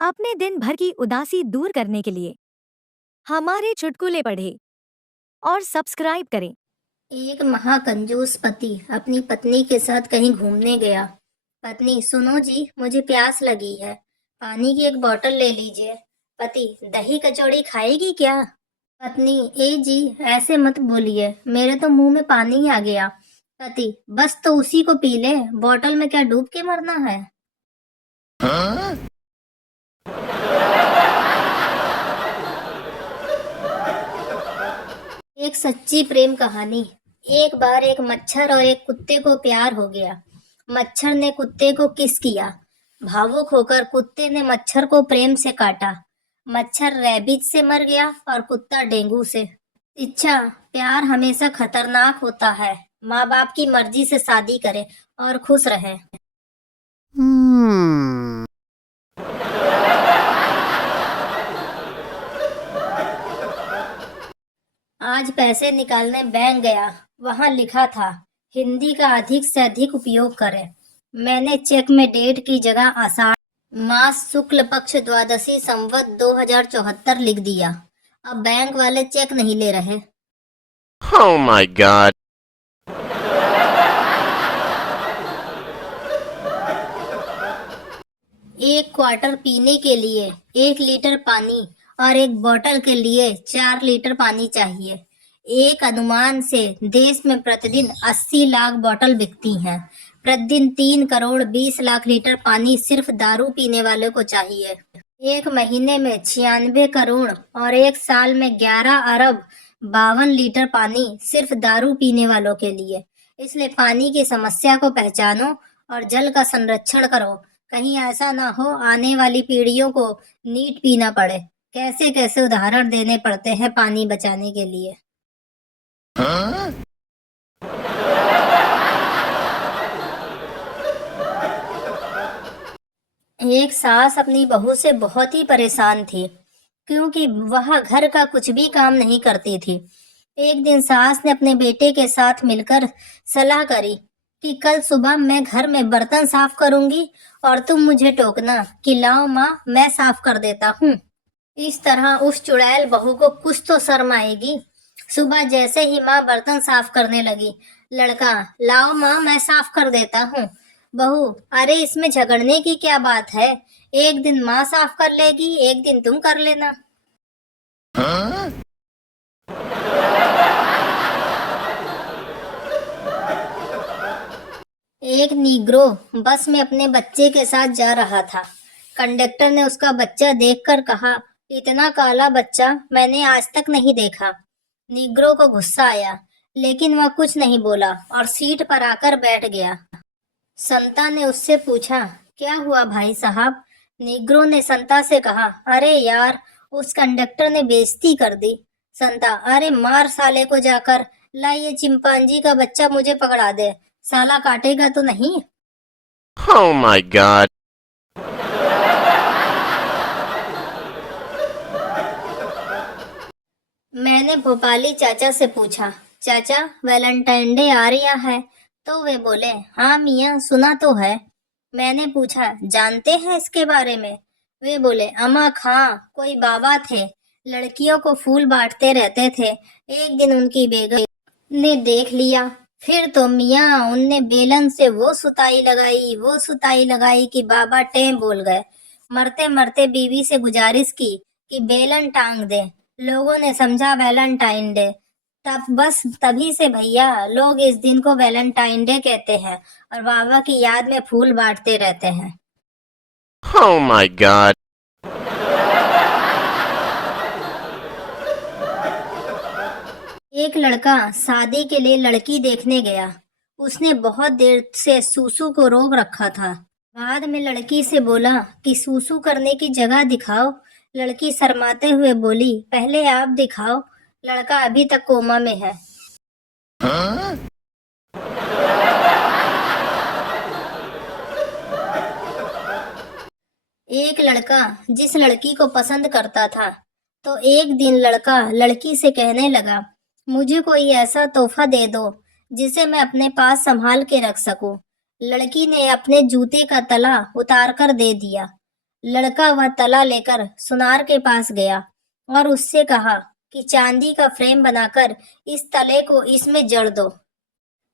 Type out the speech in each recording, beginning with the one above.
अपने दिन भर की उदासी दूर करने के लिए हमारे चुटकुले पढ़ें और सब्सक्राइब करें। एक महाकंजूस पति अपनी पत्नी के साथ कहीं घूमने गया। पत्नी, सुनो जी, मुझे प्यास लगी है, पानी की एक बोतल ले लीजिए। पति, दही कचौड़ी खाएगी क्या? पत्नी, ए जी, ऐसे मत बोलिए, मेरे तो मुंह में पानी ही आ गया। पति, बस तो उसी को पी ले, बोतल में क्या डूब के मरना है? एक सच्ची प्रेम कहानी। एक बार एक मच्छर और एक कुत्ते को प्यार हो गया। मच्छर ने कुत्ते को किस किया। भावुक होकर कुत्ते ने मच्छर को प्रेम से काटा। मच्छर रैबिज से मर गया और कुत्ता डेंगू से। इच्छा, प्यार हमेशा खतरनाक होता है। माँ बाप की मर्जी से शादी करें और खुश रहें। आज पैसे निकालने बैंक गया। वहां लिखा था, हिंदी का अधिक से अधिक उपयोग करें। मैंने चेक में डेट की जगह आषाढ़ मास शुक्ल पक्ष द्वादशी संवत 2074 लिख दिया। अब बैंक वाले चेक नहीं ले रहे। Oh my god. एक क्वार्टर पीने के लिए 1 लीटर पानी और एक बोतल के लिए 4 लीटर पानी चाहिए। एक अनुमान से देश में प्रतिदिन 80 लाख बोतल बिकती हैं। प्रतिदिन 3 करोड़ 20 लाख लीटर पानी सिर्फ दारू पीने वाले को चाहिए। एक महीने में 96 करोड़ और एक साल में 11 अरब 52 लीटर पानी सिर्फ दारू पीने वालों के लिए। इसलिए पानी की समस्या को पहचानो और जल का संरक्षण करो। कहीं ऐसा ना हो आने वाली पीढ़ियों को नीट पीना पड़े। कैसे कैसे उदाहरण देने पड़ते हैं पानी बचाने के लिए। एक सास अपनी बहू से बहुत ही परेशान थी, क्योंकि वह घर का कुछ भी काम नहीं करती थी। एक दिन सास ने अपने बेटे के साथ मिलकर सलाह करी कि कल सुबह मैं घर में बर्तन साफ करूंगी और तुम मुझे टोकना कि लाओ माँ, मैं साफ कर देता हूँ। इस तरह उस चुड़ैल बहू को कुछ तो शर्म आएगी। सुबह जैसे ही माँ बर्तन साफ करने लगी, लड़का, लाओ माँ, मैं साफ कर देता हूँ। बहू, अरे इसमें झगड़ने की क्या बात है, एक दिन माँ साफ कर लेगी, एक दिन तुम कर लेना। एक नीग्रो बस में अपने बच्चे के साथ जा रहा था। कंडक्टर ने उसका बच्चा देखकर कहा, इतना काला बच्चा मैंने आज तक नहीं देखा। नीग्रो को गुस्सा आया, लेकिन वह कुछ नहीं बोला और सीट पर आकर बैठ गया। संता ने उससे पूछा, क्या हुआ भाई साहब? नीग्रो ने संता से कहा, अरे यार, उस कंडक्टर ने बेइज्जती कर दी। संता, अरे मार साले को जाकर, ला ये चिंपांजी का बच्चा मुझे पकड़ा दे, साला काटेगा तो नहीं। Oh my god. मैंने भोपाली चाचा से पूछा, चाचा वैलेंटाइन डे आ रहा है? तो वे बोले, हाँ मियाँ, सुना तो है। मैंने पूछा, जानते हैं इसके बारे में? वे बोले, अमा खां कोई बाबा थे, लड़कियों को फूल बांटते रहते थे। एक दिन उनकी बेगम ने देख लिया, फिर तो मियाँ उनने बेलन से वो सुताई लगाई कि बाबा टें बोल गए। मरते मरते बीवी से गुजारिश की कि बेलन टांग दे। लोगों ने समझा वैलेंटाइन डे। तब बस तभी से भैया लोग इस दिन को वैलेंटाइन डे कहते हैं और बाबा की याद में फूल बांटते रहते हैं। Oh my god. एक लड़का शादी के लिए लड़की देखने गया। उसने बहुत देर से सूसू को रोक रखा था। बाद में लड़की से बोला कि सूसू करने की जगह दिखाओ। लड़की शर्माते हुए बोली, पहले आप दिखाओ। लड़का अभी तक कोमा में है। एक लड़का जिस लड़की को पसंद करता था, तो एक दिन लड़का लड़की से कहने लगा, मुझे कोई ऐसा तोहफा दे दो जिसे मैं अपने पास संभाल के रख सकूं। लड़की ने अपने जूते का तला उतार कर दे दिया। लड़का वह तला लेकर सुनार के पास गया और उससे कहा कि चांदी का फ्रेम बनाकर इस तले को इसमें जड़ दो।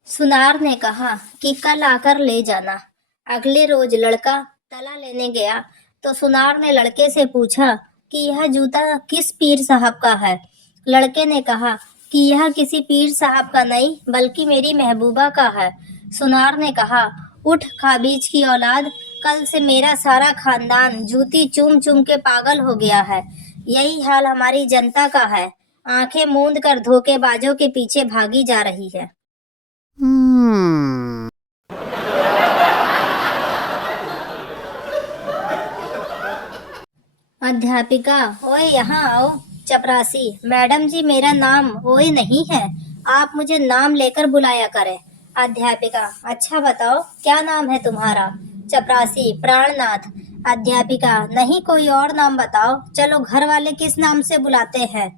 सुनार ने कहा कि कल आकर ले जाना। अगले रोज लड़का तला लेने गया तो सुनार ने लड़के से पूछा कि यह जूता किस पीर साहब का है। लड़के ने कहा कि यह किसी पीर साहब का नहीं बल्कि मेरी महबूबा का है। सुनार ने कहा, उठ खाबीज की औलाद, कल से मेरा सारा खानदान जूती चूम चूम के पागल हो गया है। यही हाल हमारी जनता का है, आंखें मूंद कर धोखेबाजों के पीछे भागी जा रही है। अध्यापिका, ओए यहाँ आओ। चपरासी, मैडम जी मेरा नाम ओए नहीं है, आप मुझे नाम लेकर बुलाया करें। अध्यापिका, अच्छा बताओ क्या नाम है तुम्हारा। चपरासी, प्राणनाथ। अध्यापिका, नहीं कोई और नाम बताओ, चलो घर वाले किस नाम से बुलाते हैं।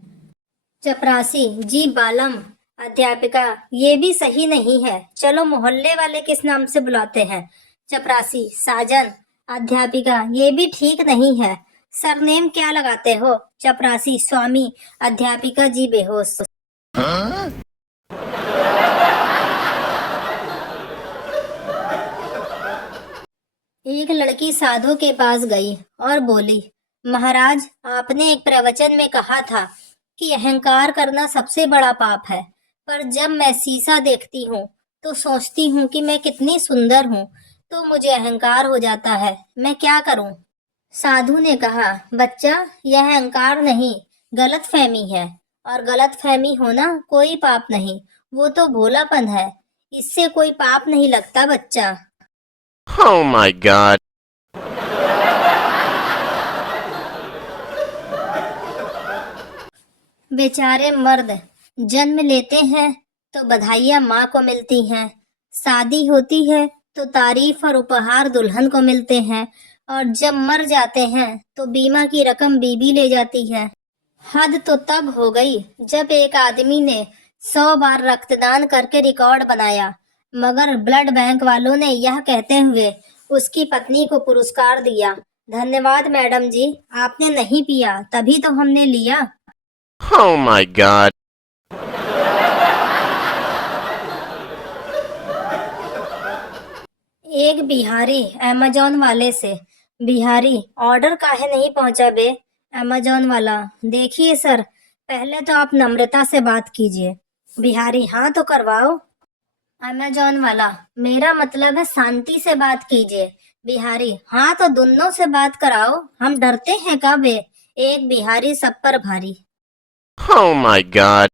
चपरासी, जी बालम। अध्यापिका, ये भी सही नहीं है, चलो मोहल्ले वाले किस नाम से बुलाते हैं। चपरासी, साजन। अध्यापिका, ये भी ठीक नहीं है, सरनेम क्या लगाते हो। चपरासी, स्वामी। अध्यापिका जी बेहोश। एक लड़की साधु के पास गई और बोली, महाराज, आपने एक प्रवचन में कहा था कि अहंकार करना सबसे बड़ा पाप है, पर जब मैं शीशा देखती हूँ तो सोचती हूँ कि मैं कितनी सुंदर हूँ, तो मुझे अहंकार हो जाता है, मैं क्या करूँ। साधु ने कहा, बच्चा, यह अहंकार नहीं, गलतफहमी है, और गलतफहमी होना कोई पाप नहीं, वो तो भोलापन है, इससे कोई पाप नहीं लगता बच्चा। Oh my God. बेचारे मर्द जन्म लेते हैं तो बधाइयाँ माँ को मिलती हैं, शादी होती है तो तारीफ और उपहार दुल्हन को मिलते हैं, और जब मर जाते हैं तो बीमा की रकम बीबी ले जाती है। हद तो तब हो गई जब एक आदमी ने 100 बार रक्तदान करके रिकॉर्ड बनाया, मगर ब्लड बैंक वालों ने यह कहते हुए उसकी पत्नी को पुरस्कार दिया, धन्यवाद मैडम जी, आपने नहीं पिया तभी तो हमने लिया। Oh my God. एक बिहारी अमेजोन वाले से, बिहारी, ऑर्डर काहे नहीं पहुंचा बे। अमेजोन वाला, देखिए सर, पहले तो आप नम्रता से बात कीजिए। बिहारी, हाँ तो करवाओ। अमेजोन वाला, मेरा मतलब है शांति से बात कीजिए। बिहारी, हाँ तो दोनों से बात कराओ, हम डरते हैं का बे। एक बिहारी सब पर भारी। Oh my God.